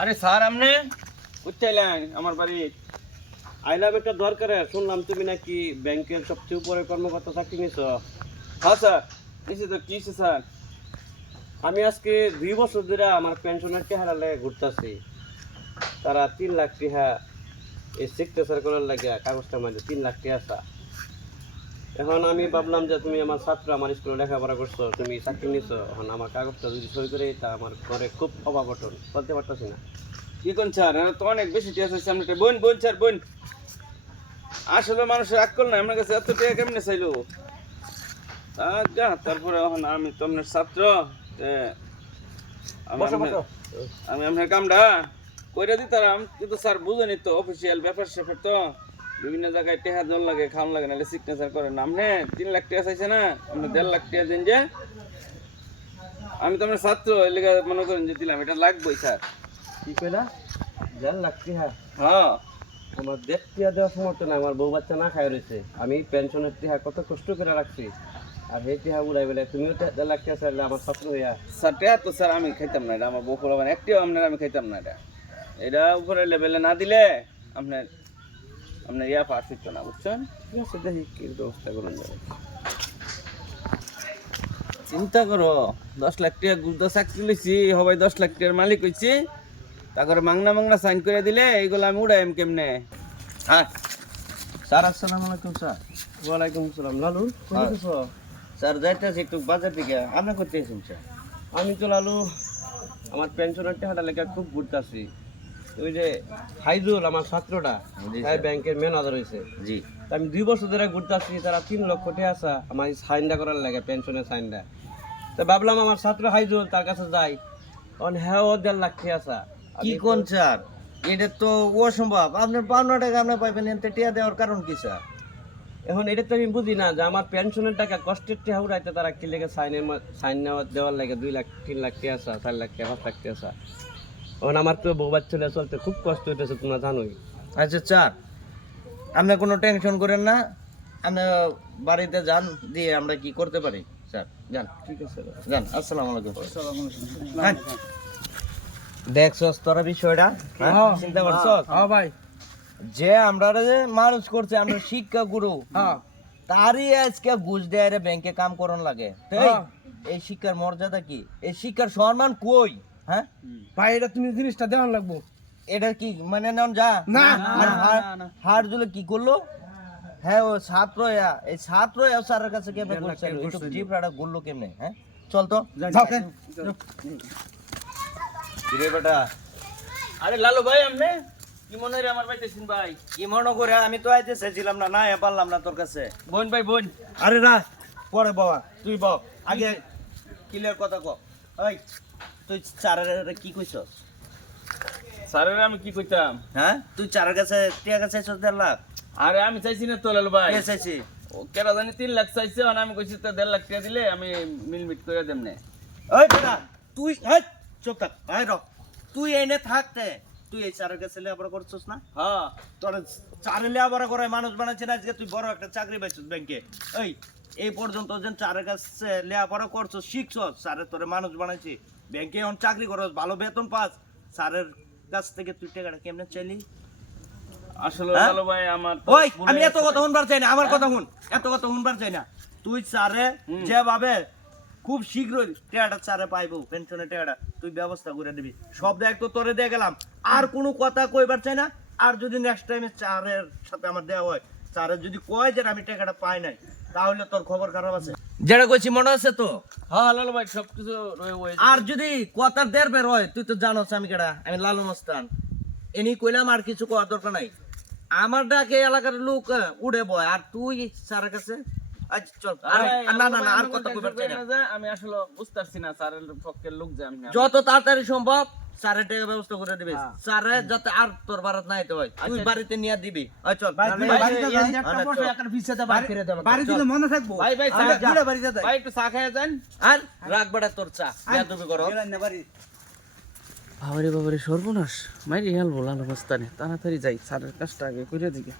আরে স্যার, আপনি? বুঝতেইলেন আমার বাড়ি। আইলাম একটা দরকারে শুনলাম তুমি নাকি ব্যাংকের সবচেয়ে উপরে কর্মকর্তা চাকরি নিছ। হ্যাঁ স্যার। নিশ্চিত তো কি স্যার? আমি আজকে দুই বছর ধরে আমার পেনশনের চেহারালে ঘুরতেছি। তারা তিন লাখ টিহা এই সিগনেচার করার লাগে কাগজটা মাঝে তিন লাখ টিহা এখন আমি ভাবলাম যে তুমি আমার ছাত্র আমার স্কুলে লেখাপড়া করছ তুমি চাকরি নিছো এখন আমার কাগজটা যদি সই করে তা আমার ঘরে খুব অভাব অটন বলতে পারতেছি না। কি কোন স্যার? তো অনেক বেশি টেস্ট হচ্ছে আমরা বোন বোন স্যার বোন। আসলে মানুষের আকল নাই। আমার কাছে এত টাকা কেমনে চাইলো? আচ্ছা তারপরে এখন আমি তো আপনার ছাত্র। আমি আপনার কামটা কইরা দিতাম কিন্তু স্যার বুঝেনি তো অফিসিয়াল ব্যাপার স্যাপার তো। বিভিন্ন জায়গায় টেহা জল লাগে খাম লাগে নাহলে সিগনেচার করেন আপনি তিন লাখ টাকা চাইছে না আপনি দেড় লাখ টাকা দেন যে আমি তো আপনার ছাত্র এর লেগে মনে করেন যে দিলাম এটা লাগবেই স্যার। কি কইলা? দেড় লাখ টিহা? হ্যাঁ। আমার দেড় টিহা দেওয়ার সমর্থ না আমার বউ বাচ্চা না খাই রয়েছে। আমি পেনশনের টিহা কত কষ্ট করে রাখছি। আর সেই টিহা উড়াই বেলে তুমিও দেড় লাখ টিহা চাইলে আমার ছাত্র হইয়া। স্যার টেহা তো স্যার আমি খাইতাম না এটা আমার বউ ফলাবেন একটিও আপনার আমি খাইতাম না এটা। এটা উপরে লেভেলে না দিলে আপনার আপনার ইয়া হইতো না বুঝছেন? ঠিক আছে দেখি কি ব্যবস্থা করুন যাবে চিন্তা করো দশ লাখ টাকা গুলদা চাকরি লইছি সবাই দশ লাখ টাকার মালিক হইছি। তারপরে মাংনা মাংনা সাইন করে দিলে এইগুলো আমি উড়াইম কেমনে? হ্যাঁ। স্যার আসসালামু আলাইকুম স্যার। ওয়ালাইকুম আসসালাম লালু হ্যাঁ। স্যার যাইতেছি একটু বাজার দিকে। আপনি করতে স্যার? আমি তো লালু আমার পেনশনের টাকাটা লেখা খুব ঘুরতেছি। ওই যে হাইজুল আমার ছাত্রটা। ব্যাংকের ম্যানেজার হয়েছে। জি। আমি দুই বছর ধরে ঘুরতেছি তারা তিন লক্ষ টাকা আছে আমার সাইনটা করার লাগে পেনশনের সাইনটা। তো ভাবলাম আমার ছাত্র হাইজুল তার কাছে যাই। অন হ্যাঁ ও দেড় লাখ টাকা আছে। কি কোন স্যার? এটা তো অসম্ভব। আপনার পাওনা টাকা আপনি পাইবেন এতে টিয়া দেওয়ার কারণ কি স্যার? এখন এটা তো আমি বুঝি না যে আমার পেনশনের টাকা কষ্টের টাকা উড়াইতে তারা কি লেগে সাইনের সাইন নেওয়া দেওয়ার লাগে দুই লাখ তিন লাখ টাকা আছে চার লাখ টাকা পাঁচ লাখ টাকা আছে। এখন আমার তো বউ বাচ্চা চলতে খুব কষ্ট হইতেছে তোমরা জানোই। আচ্ছা স্যার আপনি কোনো টেনশন করেন না। আপনি বাড়িতে যান দিয়ে আমরা কি করতে পারি? স্যার যান। ঠিক আছে যান আসসালামু আলাইকুম। হ্যাঁ। দেখছস তোরা বিষয়টা হ্যাঁ? চিন্তা করছস হ্যাঁ ভাই। যে আমরা যে মানুষ করছে আমরা শিক্ষা গুরু। হ্যাঁ। তারই আজকে ঘুষ দেয় রে ব্যাংকে কাম করন লাগে। হ্যাঁ। এই শিক্ষার মর্যাদা কি? এই শিক্ষার সম্মান কই? হ্যাঁ? ভাই এটা তুমি জিনিসটা দেওয়ান লাগবো। এটা কি মানে নেন যা। না, হার- জুলে কি করল? হ্যাঁ ও ছাত্র এই ছাত্র স্যারের কাছে কেমনে করছে। একটু জিপড়াটা গুললো কেমনে হ্যাঁ? চল তো। যাও কিরে বেটা? আরে লালু ভাই আপনি কি মনে হয় আমার বাইতেছেন ভাই? কি মনে করে? আমি তো আইতে চাইছিলাম না না পারলাম না তোর কাছে। বোন ভাই বোন। আরে না পরে বাবা তুই বল আগে ক্লিয়ার কথা ক। ওই তুই কি কইছস? স্যারের আমি কি কইতাম? হ্যাঁ? তুই চারের কাছে টিয়া কাছে চাইছস দেড় লাখ? আরে আমি চাইছি না তো লালু ভাই। কে চাইছি? ও কেরা জানি তিন লাখ চাইছে আর আমি কইছি তো দেড় লাখ টাকা দিলে আমি মিলমিট করে দেম নে। ওই বেটা তুই হেই চুপ থাক ভাই র তুই এনে থাকতে তুই এই চারের কাছে করছস না? হ্যাঁ। তোর চারে লেখাপড়া করে মানুষ বানাচ্ছে না আজকে তুই বড় একটা চাকরি পাইছস ব্যাংকে এই এই পর্যন্ত যে চারের কাছে লেখাপড়া করছস শিখছস স্যারের তোরে মানুষ বানাইছে। ব্যাংকে এখন চাকরি করস ভালো বেতন পাস। স্যারের কাছ থেকে তুই টাকাটা কেমনে চাইলি? আসলে হ্যাঁ? লালু ভাই আমার ওই আমি এত কথা শুনবার চাই না আমার কথা শুন এত কথা শুনবার চাই না। তুই স্যারে যেভাবে খুব শীঘ্রই টেয়াটা পাইবো পেনশনের টেয়াটা তুই ব্যবস্থা করে দিবি। সব দেখ তো তোরে দিয়ে গেলাম। আর কোনো কথা কইবার চাই না। আর যদি নেক্সট টাইমে চারের সাথে আমার দেওয়া হয় চারের যদি কয় যে আমি টাকাটা পাই নাই তাহলে তোর খবর খারাপ আছে। যেটা কইছি মনে আছে তো? হ্যাঁ লালু ভাই সব কিছু আর যদি কথার দের বের হয় তুই তো জানোস আমি কেডা? আমি লালু মস্তান এনি কইলাম আর কিছু করার দরকার নাই। আমার ডাকে এলাকার লোক উড়ে বয়। আর তুই স্যারের কাছে? কথা। যত তাড়াতাড়ি সম্ভব টাকা ব্যবস্থা করে দিবি। স্যারে যাতে আর তোর বারাত না হইতে হয় তুই বাড়িতে নিয়ে দিবি। আয় চল। বাড়ি দিলে মনে থাকব। ভাই ভাই ভাই একটু চা খাইয়া যান। আর তোর চা। তুমি করো। বাবারে বাবারে সর্বনাশ। মাইরে হেল বলানো অবস্থানে তাড়াতাড়ি যাই সারের কাজটা আগে করে দিকে।